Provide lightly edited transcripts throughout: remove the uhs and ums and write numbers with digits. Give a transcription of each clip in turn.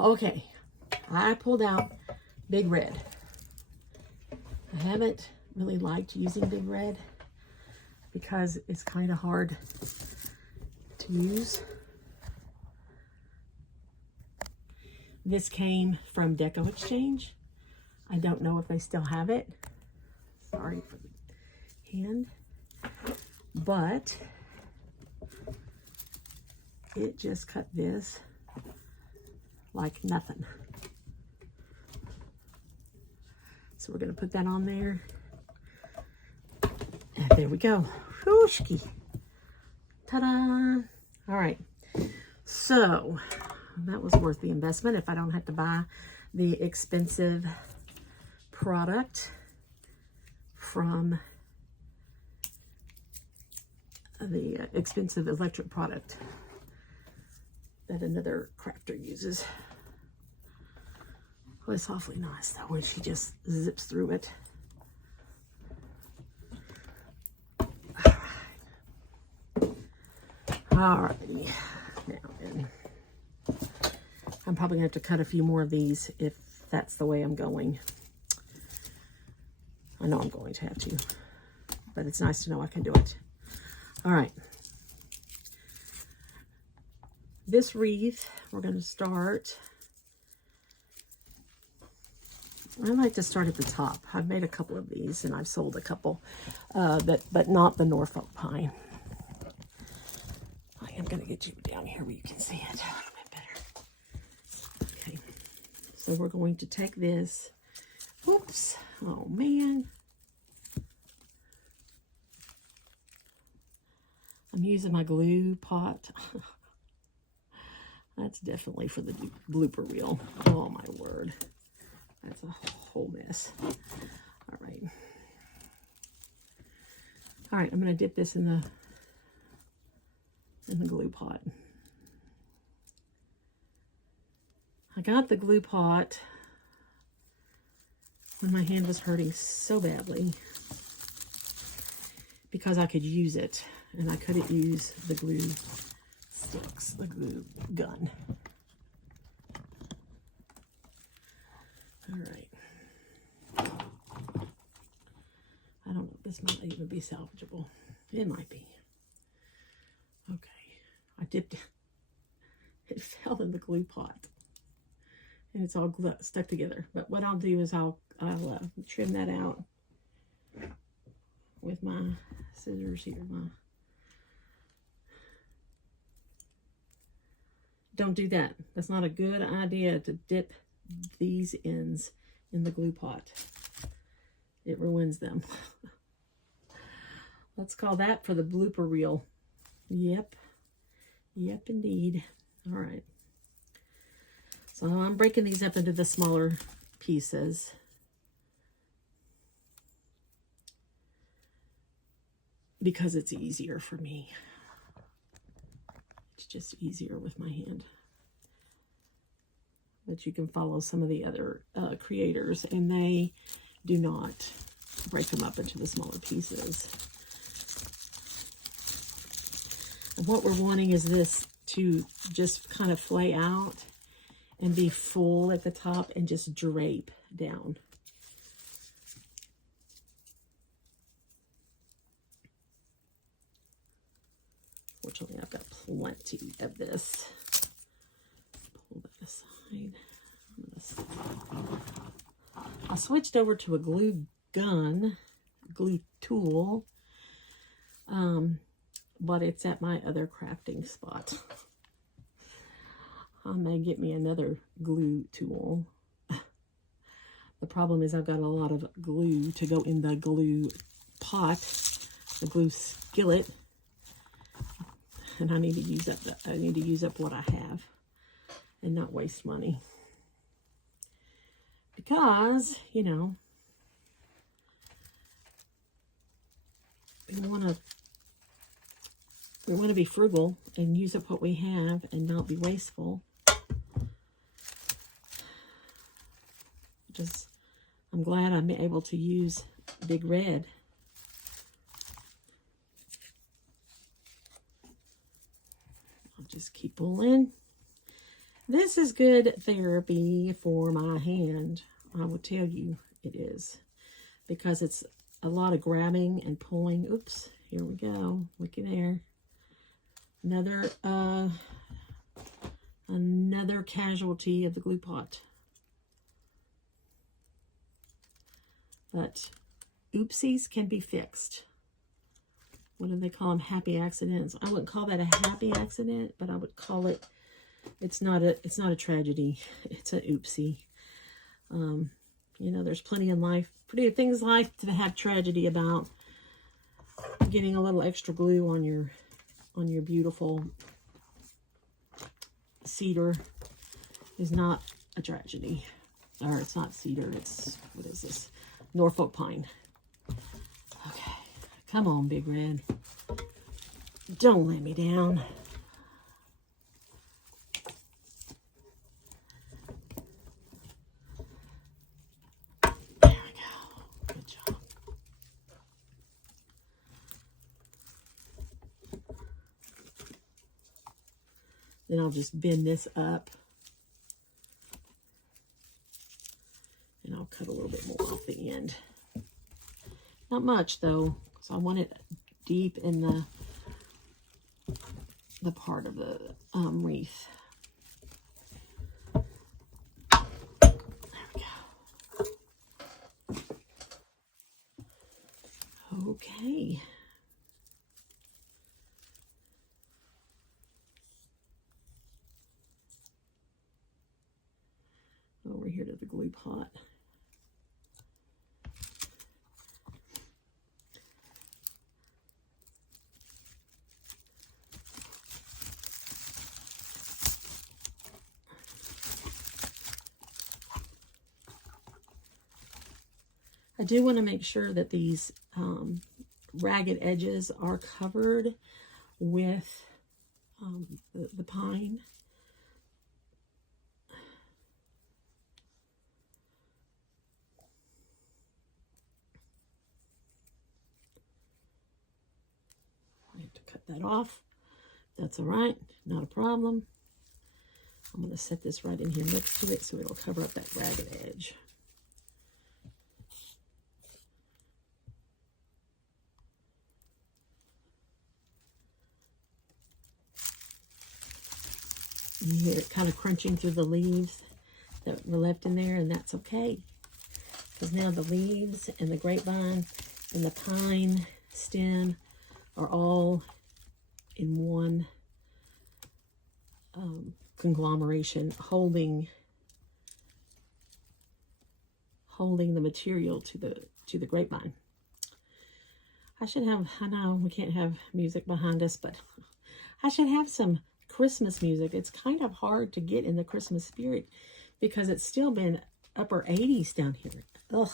Okay, I pulled out Big Red. I haven't really liked using Big Red because it's kind of hard to use. This came from Deco Exchange. I don't know if they still have it. Sorry for the hand. But it just cut this like nothing. So we're going to put that on there. And there we go. Whooshki. Ta-da! All right. So that was worth the investment if I don't have to buy the expensive product from the expensive electric product that another crafter uses. Oh, it's awfully nice though when she just zips through it. Alrighty. Now then, I'm probably gonna have to cut a few more of these if that's the way I'm going. I know I'm going to have to, but it's nice to know I can do it. All right. This wreath, we're going to start. I like to start at the top. I've made a couple of these and I've sold a couple, but not the Norfolk pine. I am going to get you down here where you can see it a little bit better. Okay, so we're going to take this. Whoops. Oh, man. I'm using my glue pot. That's definitely for the blooper reel. Oh, my word. That's a whole mess. All right. All right, I'm going to dip this in the glue pot. I got the glue pot when my hand was hurting so badly because I could use it and I couldn't use the glue sticks, the glue gun. All right. I don't know if this might even be salvageable. It might be. Okay. I dipped it. It fell in the glue pot. And it's all stuck together. But what I'll do is I'll trim that out with my scissors here. Don't do that. That's not a good idea to dip these ends in the glue pot. It ruins them. Let's call that for the blooper reel. Yep. Yep, indeed. All right. So I'm breaking these up into the smaller pieces. Because it's easier for me. It's just easier with my hand. But you can follow some of the other creators, and they do not break them up into the smaller pieces. And what we're wanting is this to just kind of flay out and be full at the top and just drape down. Fortunately, I've got plenty of this. Pull that aside. I switched over to a glue tool, but it's at my other crafting spot. I may get me another glue tool. The problem is I've got a lot of glue to go in the glue pot, the glue skillet, and I need to use up what I have and not waste money. Because, you know, we want to be frugal and use up what we have and not be wasteful. I'm glad I'm able to use Big Red. I'll just keep pulling. This is good therapy for my hand. I will tell you it is. Because it's a lot of grabbing and pulling. Oops, here we go. Looky there. Another casualty of the glue pot. But oopsies can be fixed. What do they call them? Happy accidents. I wouldn't call that a happy accident, but I would call it, it's not a tragedy. It's an oopsie. You know, there's plenty in life, plenty of things in life to have tragedy about. Getting a little extra glue on your beautiful cedar is not a tragedy. Or it's not cedar, it's, what is this? Norfolk pine. Okay, come on, Big Red. Don't let me down. There we go. Good job. Then I'll just bend this up. And I'll cut a little bit more off the end. Not much though, because I want it deep in the part of the wreath. There we go. Okay. Over here to the glue pot. I do want to make sure that these ragged edges are covered with the pine. I have to cut that off. That's all right, not a problem. I'm going to set this right in here next to it so it'll cover up that ragged edge. You hear it kind of crunching through the leaves that were left in there, and that's okay. Because now the leaves and the grapevine and the pine stem are all in one conglomeration, holding the material to the grapevine. I know we can't have music behind us, but I should have some Christmas music. It's kind of hard to get in the Christmas spirit because it's still been upper 80s down here. Ugh.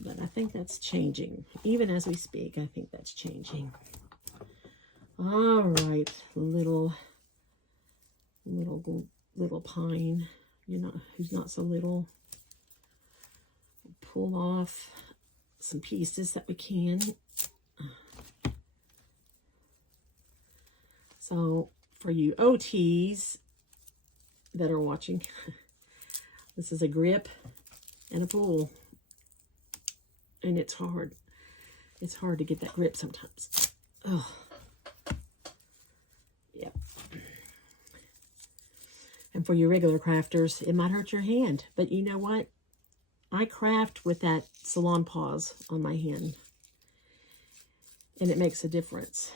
But I think that's changing. Even as we speak, I think that's changing. All right, little pine, you know, who's not so little. Pull off some pieces that we can. So for you OTs that are watching, this is a grip and a pull. And it's hard. It's hard to get that grip sometimes. Oh. Yep. And for your regular crafters, it might hurt your hand. But you know what? I craft with that salon paws on my hand. And it makes a difference.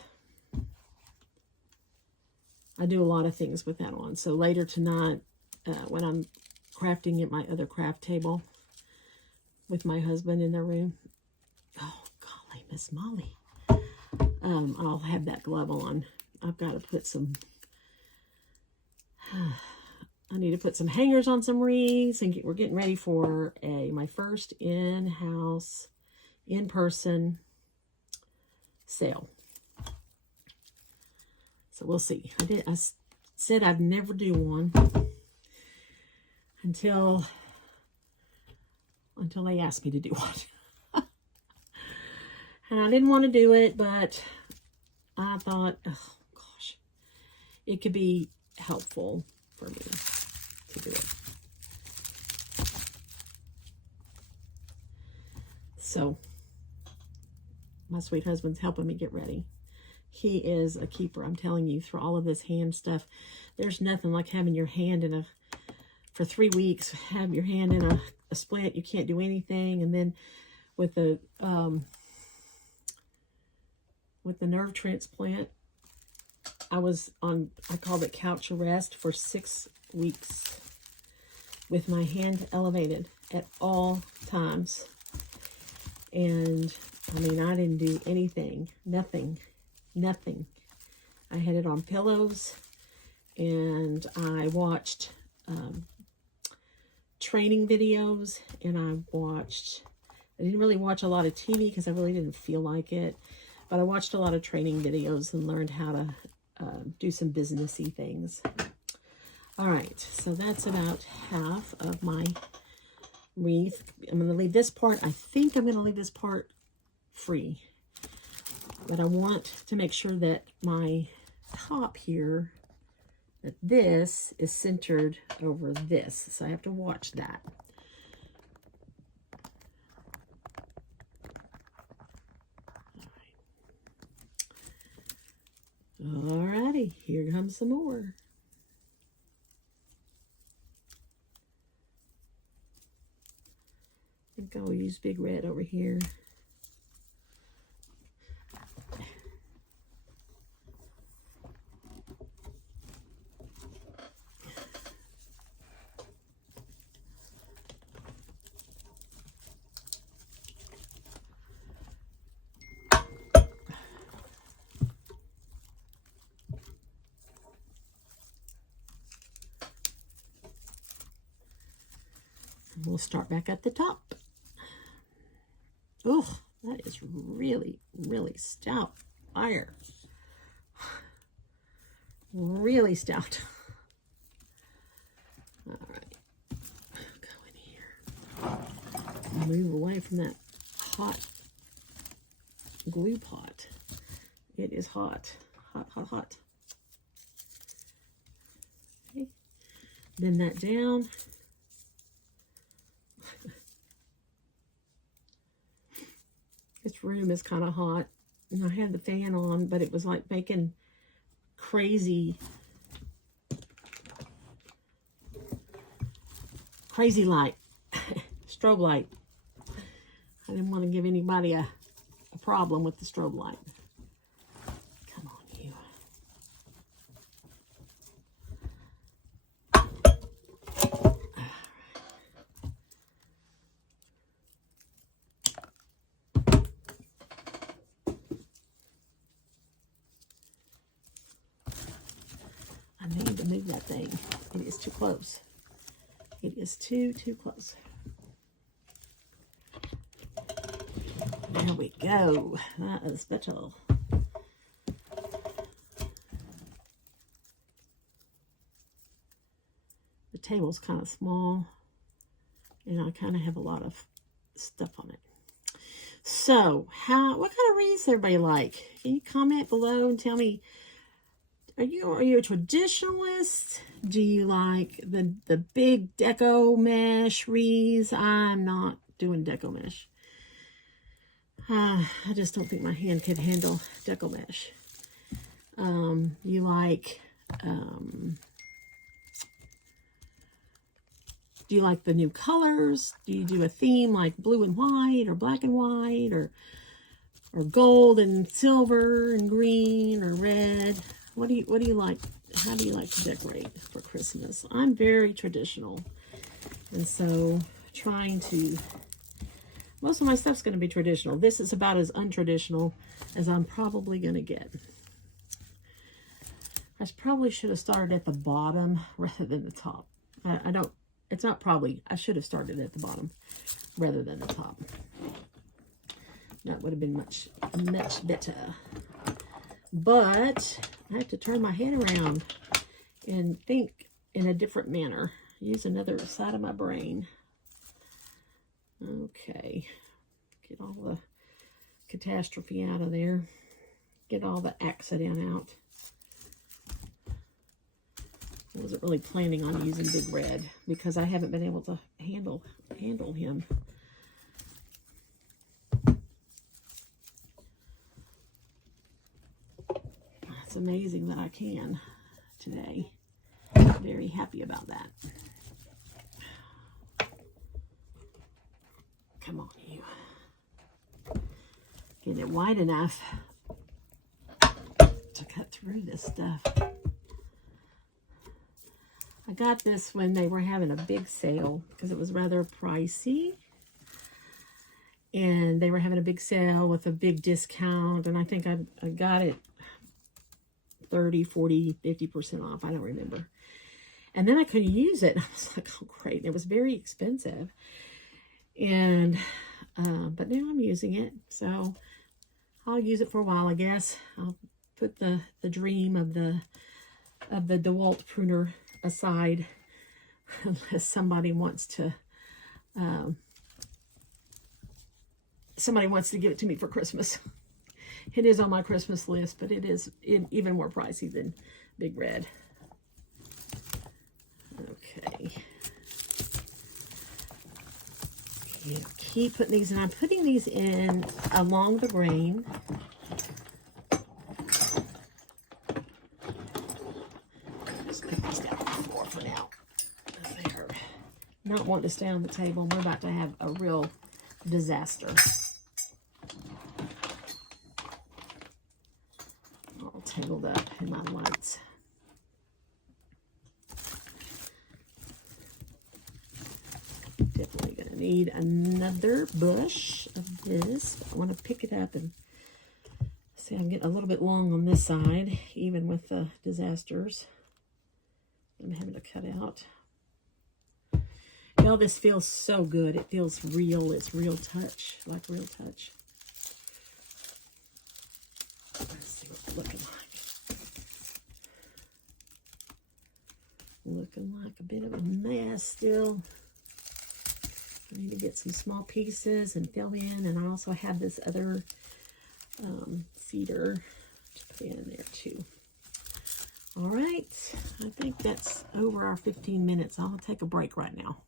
I do a lot of things with that on. So later tonight, when I'm crafting at my other craft table with my husband in the room, oh golly, Miss Molly, I'll have that glove on. I've got to put some, I need to put some hangers on some wreaths, and we're getting ready for my first in-house, in-person sale. So we'll see. I said I'd never do one until they asked me to do one. And I didn't want to do it, but I thought, oh gosh, it could be helpful for me to do it. So my sweet husband's helping me get ready. He is a keeper, I'm telling you, through all of this hand stuff. There's nothing like having your hand in for 3 weeks, have your hand in a splint. You can't do anything. And then with the nerve transplant, I called it couch arrest for 6 weeks with my hand elevated at all times. And I mean, I didn't do anything, nothing. I had it on pillows, and I watched training videos, and I didn't really watch a lot of TV because I really didn't feel like it, but I watched a lot of training videos and learned how to do some businessy things. All right, so that's about half of my wreath. I'm going to leave this part. I think I'm going to leave this part free, but I want to make sure that my top here, that this is centered over this, so I have to watch that. Alrighty, here comes some more. I think I'll use Big Red over here. We'll start back at the top. Oh, that is really, really stout wire. Really stout. All right, go in here. Move away from that hot glue pot. It is hot, hot, hot, hot. Okay. Bend that down. This room is kind of hot, and I had the fan on, but it was like making crazy light, strobe light. I didn't want to give anybody a problem with the strobe light. Come on, you. I need to move that thing. It is too close. It is too close. There we go. That is special. The table's kind of small, and I kind of have a lot of stuff on it. So, what kind of wreaths everybody like? Can you comment below and tell me? Are you a traditionalist? Do you like the big deco mesh wreaths? I'm not doing deco mesh. I just don't think my hand could handle deco mesh. You like, do you like the new colors? Do you do a theme like blue and white, or black and white, or gold and silver and green, or red? What do you like? How do you like to decorate for Christmas? I'm very traditional, and so most of my stuff's going to be traditional. This is about as untraditional as I'm probably going to get. I probably should have started at the bottom rather than the top. It's not probably. I should have started at the bottom rather than the top. That would have been much better. But I have to turn my head around and think in a different manner. Use another side of my brain. Okay. Get all the catastrophe out of there. Get all the accident out. I wasn't really planning on using Big Red because I haven't been able to handle him. It's amazing that I can today. Very happy about that. Come on, you. Get it wide enough to cut through this stuff. I got this when they were having a big sale because it was rather pricey. And they were having a big sale with a big discount. And I think I got it 30, 40, 50% off. I don't remember. And then I couldn't use it. I was like, oh, great. It was very expensive. And, but now I'm using it. So I'll use it for a while, I guess. I'll put the dream of the DeWalt pruner aside unless somebody wants to give it to me for Christmas. It is on my Christmas list, but it is even more pricey than Big Red. Okay. Yeah, keep putting these in. I'm putting these in along the grain. Just put these down on the floor for now. There. Not wanting to stay on the table. We're about to have a real disaster. All tangled up in my lights. Definitely going to need another bush of this. I want to pick it up and see. I'm getting a little bit long on this side, even with the disasters I'm having to cut out. Well, this feels so good. It feels real. It's real touch, like real touch. Let's see what it's looking like. Looking like a bit of a mess still. I need to get some small pieces and fill in. And I also have this other cedar to put in there too. All right. I think that's over our 15 minutes. I'll take a break right now.